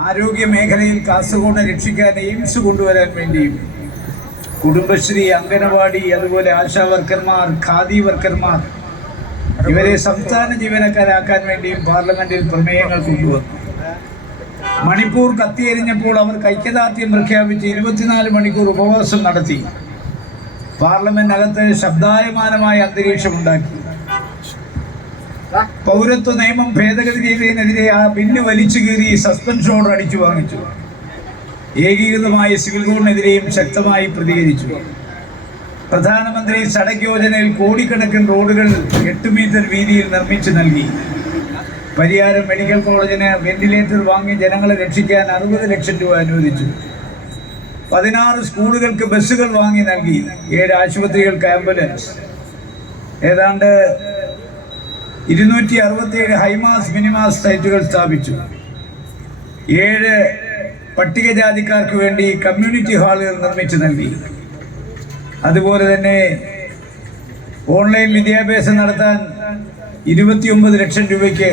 ആരോഗ്യ മേഖലയിൽ കാസർഗോഡ് രക്ഷിക്കാൻ എയിംസ് കൊണ്ടുവരാൻ വേണ്ടിയും കുടുംബശ്രീ, അംഗനവാടി, അതുപോലെ ആശാ വർക്കർമാർ, ഖാദി വർക്കർമാർ ഇവരെ സംസ്ഥാന ജീവനക്കാരാക്കാൻ വേണ്ടിയും പാർലമെന്റിൽ പ്രമേയങ്ങൾ കൊണ്ടുവന്നു. മണിപ്പൂർ കത്തിയെരിഞ്ഞപ്പോൾ അവർ ഐക്യദാർഢ്യം പ്രഖ്യാപിച്ച് 24 മണിക്കൂർ ഉപവാസം നടത്തി പാർലമെന്റിനകത്ത് ശബ്ദായമാനമായ അന്തരീക്ഷമുണ്ടാക്കി. പൗരത്വ നിയമം ഭേദഗതി ചെയ്യുന്നതിനെതിരെ ആ ബില്ല് വലിച്ചു കീറി സസ്പെൻഷൻ ഓർഡർ അടിച്ചു വാങ്ങിച്ചു. ഏകീകൃതമായ സിവിൽ കോഡിനെതിരെയും ശക്തമായി പ്രതികരിച്ചു. പ്രധാനമന്ത്രി സഡക് യോജനയിൽ കോടിക്കണക്കിന് റോഡുകൾ 8 മീറ്റർ വീതിയിൽ നിർമ്മിച്ചു നൽകി. പരിയാരം മെഡിക്കൽ കോളേജിന് വെന്റിലേറ്റർ വാങ്ങി ജനങ്ങളെ രക്ഷിക്കാൻ 60 ലക്ഷം രൂപ അനുവദിച്ചു. 16 സ്കൂളുകൾക്ക് ബസ്സുകൾ വാങ്ങി നൽകി. 7 ആശുപത്രികൾക്ക് ആംബുലൻസ്. ഏതാണ്ട് 267 ഹൈമാസ് മിനിമാസ് സൈറ്റുകൾ സ്ഥാപിച്ചു. 7 പട്ടികജാതിക്കാർക്ക് വേണ്ടി കമ്മ്യൂണിറ്റി ഹാളുകൾ നിർമ്മിച്ചു നൽകി. അതുപോലെ തന്നെ ഓൺലൈൻ വിദ്യാഭ്യാസം നടത്താൻ 29 ലക്ഷം രൂപയ്ക്ക്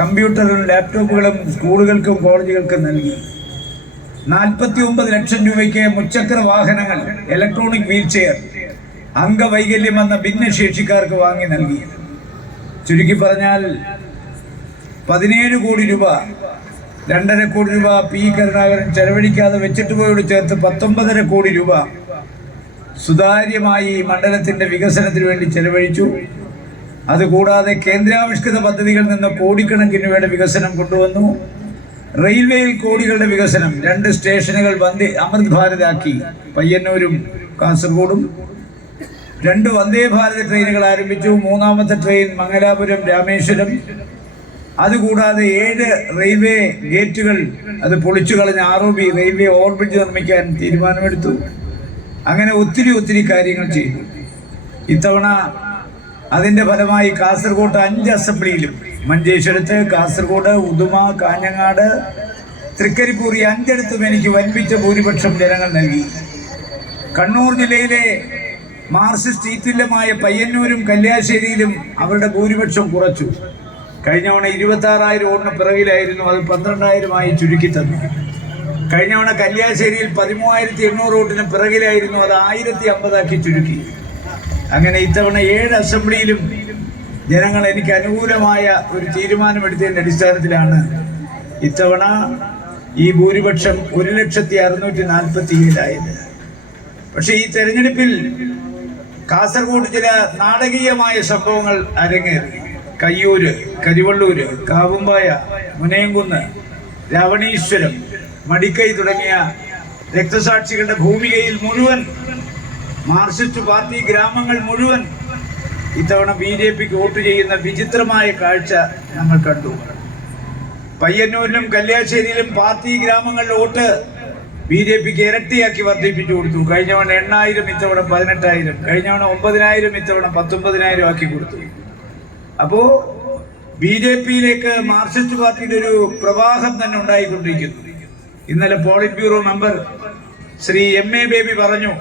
കമ്പ്യൂട്ടറും ലാപ്ടോപ്പുകളും സ്കൂളുകൾക്കും കോളേജുകൾക്കും നൽകി. 49 ലക്ഷം രൂപയ്ക്ക് മുച്ചക്ര വാഹനങ്ങൾ, ഇലക്ട്രോണിക് വീൽ ചെയർ, അംഗവൈകല്യം വന്ന ഭിന്നശേഷിക്കാർക്ക് വാങ്ങി നൽകി. ചുരുക്കി പറഞ്ഞാൽ 17 കോടി രൂപ, 2.5 കോടി രൂപ പി കരുണാകരൻ ചെലവഴിക്കാതെ വെച്ചിട്ട് പോയോട് ചേർത്ത് 19.5 കോടി രൂപ സുതാര്യമായി മണ്ഡലത്തിന്റെ വികസനത്തിന് വേണ്ടി ചെലവഴിച്ചു. അതുകൂടാതെ കേന്ദ്രാവിഷ്കൃത പദ്ധതികളിൽ നിന്ന് കോടിക്കണക്കിന് രൂപയുടെ വികസനം കൊണ്ടുവന്നു. റെയിൽവേയിൽ കോടികളുടെ വികസനം, 2 സ്റ്റേഷനുകൾ അമൃത് ഭാരതാക്കി, പയ്യന്നൂരും കാസർഗോഡും. 2 വന്ദേ ഭാരത് ട്രെയിനുകൾ ആരംഭിച്ചു. 3ാമത്തെ ട്രെയിൻ മംഗലാപുരം രാമേശ്വരം. അതുകൂടാതെ 7 റെയിൽവേ ഗേറ്റുകൾ അത് പൊളിച്ചു കളഞ്ഞ ROB റെയിൽവേ ഓവർബ്രിഡ്ജ് നിർമ്മിക്കാൻ തീരുമാനമെടുത്തു. അങ്ങനെ ഒത്തിരി കാര്യങ്ങൾ ചെയ്തു. ഇത്തവണ അതിൻ്റെ ഫലമായി കാസർഗോഡ് 5 അസംബ്ലിയിലും, മഞ്ചേശ്വരത്ത്, കാസർഗോഡ്, ഉദുമ, കാഞ്ഞങ്ങാട്, തൃക്കരിപ്പൂർ, 5 എനിക്ക് വൻപിച്ച ഭൂരിപക്ഷം ജനങ്ങൾ നൽകി. കണ്ണൂർ ജില്ലയിലെ മാർക്സിസ്റ്റ് ഈറ്റില്ലമായ പയ്യന്നൂരും കല്യാശ്ശേരിയിലും അവരുടെ ഭൂരിപക്ഷം കുറച്ചു. കഴിഞ്ഞ തവണ 26,000 വോട്ടിന് പിറകിലായിരുന്നു, അത് 12,000 ചുരുക്കി തന്നു. കഴിഞ്ഞ തവണ കല്യാശ്ശേരിയിൽ 13,800 വോട്ടിന് പിറകിലായിരുന്നു, അത് 1,050 ചുരുക്കി. അങ്ങനെ ഇത്തവണ 7 അസംബ്ലിയിലും ജനങ്ങൾ എനിക്ക് അനുകൂലമായ ഒരു തീരുമാനമെടുത്തതിൻ്റെ അടിസ്ഥാനത്തിലാണ് ഇത്തവണ ഈ ഭൂരിപക്ഷം 1,647,000. പക്ഷേ ഈ തെരഞ്ഞെടുപ്പിൽ കാസർഗോഡ് ചില നാടകീയമായ സംഭവങ്ങൾ അരങ്ങേറി. കയ്യൂര്, കരിവള്ളൂര്, കാവുമ്പായ, മുനയംകുന്ന്, രാവണീശ്വരം, മടിക്കൈ തുടങ്ങിയ രക്തസാക്ഷികളുടെ ഭൂമികയിൽ മുഴുവൻ, മാർക്സിസ്റ്റ് പാർട്ടി ഗ്രാമങ്ങൾ മുഴുവൻ ഇത്തവണ BJPക്ക് വോട്ട് ചെയ്യുന്ന വിചിത്രമായ കാഴ്ച നമ്മൾ കണ്ടു. പയ്യന്നൂരിലും കല്യാശ്ശേരിയിലും പാർട്ടി ഗ്രാമങ്ങളുടെ വോട്ട് BJPക്ക് ഇരട്ടിയാക്കി വർദ്ധിപ്പിച്ചു കൊടുത്തു. കഴിഞ്ഞ തവണ 8,000, ഇത്തവണ 18,000. കഴിഞ്ഞ തവണ 9,000, ഇത്തവണ 19,000 ആക്കി കൊടുത്തു. അപ്പോ BJPയിലേക്ക് മാർക്സിസ്റ്റ് പാർട്ടിയുടെ ഒരു പ്രവാഹം തന്നെ ഉണ്ടായിക്കൊണ്ടിരിക്കുന്നു. ഇന്നലെ polit bureau member Shri MA baby പറഞ്ഞു,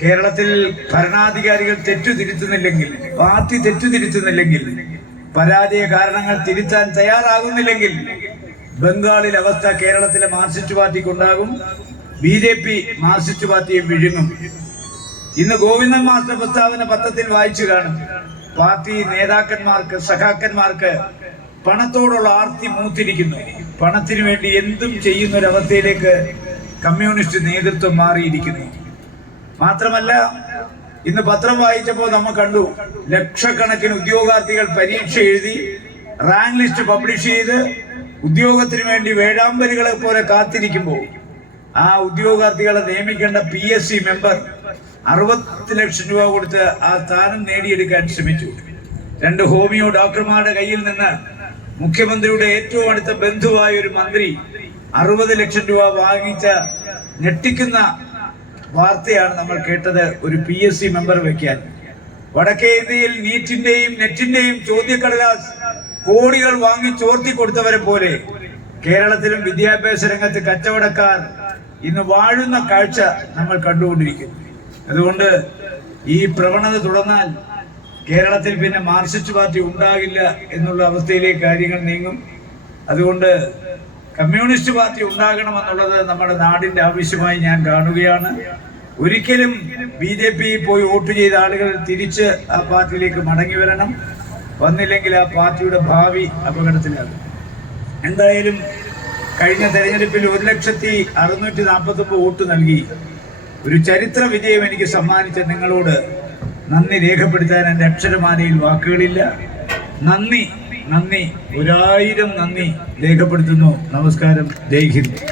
കേരളത്തിൽ ഭരണാധികാരികൾ തെറ്റുതിരുത്തുന്നില്ലെങ്കിൽ, പാർട്ടി തെറ്റുതിരുത്തുന്നില്ലെങ്കിൽ, പരാജയ കാരണങ്ങൾ തിരുത്താൻ തയ്യാറാകുന്നില്ലെങ്കിൽ ബംഗാളിൽ അവസ്ഥ കേരളത്തിലെ മാർക്സിസ്റ്റ് പാർട്ടിക്ക് ഉണ്ടാകും. BJP മാർക്സിസ്റ്റ് പാർട്ടിയെ വിഴുങ്ങും. ഇന്ന് ഗോവിന്ദൻ മാസ്റ്റർ പ്രസ്താവന പത്രത്തിൽ വായിച്ചു കാണും. പാർട്ടി നേതാക്കന്മാർക്ക്, സഖാക്കന്മാർക്ക് പണത്തോടുള്ള ആർത്തി മൂത്തിരിക്കുന്നു. പണത്തിനു വേണ്ടി എന്തും ചെയ്യുന്നൊരവസ്ഥയിലേക്ക് കമ്മ്യൂണിസ്റ്റ് നേതൃത്വം മാറിയിരിക്കുന്നു. മാത്രമല്ല, ഇന്ന് പത്രം വായിച്ചപ്പോൾ നമ്മൾ കണ്ടു, ലക്ഷക്കണക്കിന് ഉദ്യോഗാർത്ഥികൾ പരീക്ഷ എഴുതി റാങ്ക് ലിസ്റ്റ് പബ്ലിഷ് ചെയ്ത് ഉദ്യോഗത്തിന് വേണ്ടി വേഴാമ്പലുകളെ പോലെ കാത്തിരിക്കുമ്പോൾ ആ ഉദ്യോഗാർത്ഥികളെ നിയമിക്കേണ്ട PSC മെമ്പർ 60 ലക്ഷം രൂപ കൊടുത്ത് ആ സ്ഥാനം നേടിയെടുക്കാൻ ശ്രമിച്ചു. 2 ഹോമിയോ ഡോക്ടർമാരുടെ കയ്യിൽ നിന്ന് മുഖ്യമന്ത്രിയുടെ ഏറ്റവും അടുത്ത ബന്ധുവായ ഒരു മന്ത്രി 60 ലക്ഷം രൂപ വാങ്ങിച്ച ഞെട്ടിക്കുന്ന വാർത്തയാണ് നമ്മൾ കേട്ടത്. ഒരു PSC മെമ്പർ വയ്ക്കാൻ വടക്കേ ഇന്ത്യയിൽ നീറ്റിന്റെയും നെറ്റിന്റെയും ചോദ്യക്കടലാസ് കോടികൾ വാങ്ങി ചോർത്തി കൊടുത്തവരെ പോലെ കേരളത്തിലും വിദ്യാഭ്യാസ രംഗത്ത് കച്ചവടക്കാർ ഇന്ന് വാഴുന്ന കാഴ്ച നമ്മൾ കണ്ടുകൊണ്ടിരിക്കുന്നു. അതുകൊണ്ട് ഈ പ്രവണത തുടർന്നാൽ കേരളത്തിൽ പിന്നെ മാർക്സിസ്റ്റ് പാർട്ടി ഉണ്ടാകില്ല എന്നുള്ള അവസ്ഥയിലേക്ക് കാര്യങ്ങൾ നീങ്ങും. അതുകൊണ്ട് കമ്മ്യൂണിസ്റ്റ് പാർട്ടി ഉണ്ടാകണമെന്നുള്ളത് നമ്മുടെ നാടിന്റെ ആവശ്യമായി ഞാൻ കാണുകയാണ്. ഒരിക്കലും BJP പോയി വോട്ട് ചെയ്ത ആളുകൾ തിരിച്ച് ആ പാർട്ടിയിലേക്ക് മടങ്ങി വരണം. വന്നില്ലെങ്കിൽ ആ പാർട്ടിയുടെ ഭാവി അപകടത്തിലാകും. എന്തായാലും കഴിഞ്ഞ തെരഞ്ഞെടുപ്പിൽ 1,649 വോട്ട് നൽകി ഒരു ചരിത്ര വിജയം എനിക്ക് സമ്മാനിച്ച നിങ്ങളോട് നന്ദി രേഖപ്പെടുത്താൻ എൻ്റെ അക്ഷരമാലയിൽ വാക്കുകളില്ല. നന്ദി, 1000 നന്ദി രേഖപ്പെടുത്തുന്നു. നമസ്കാരം. ജയ് ഹിന്ദ്.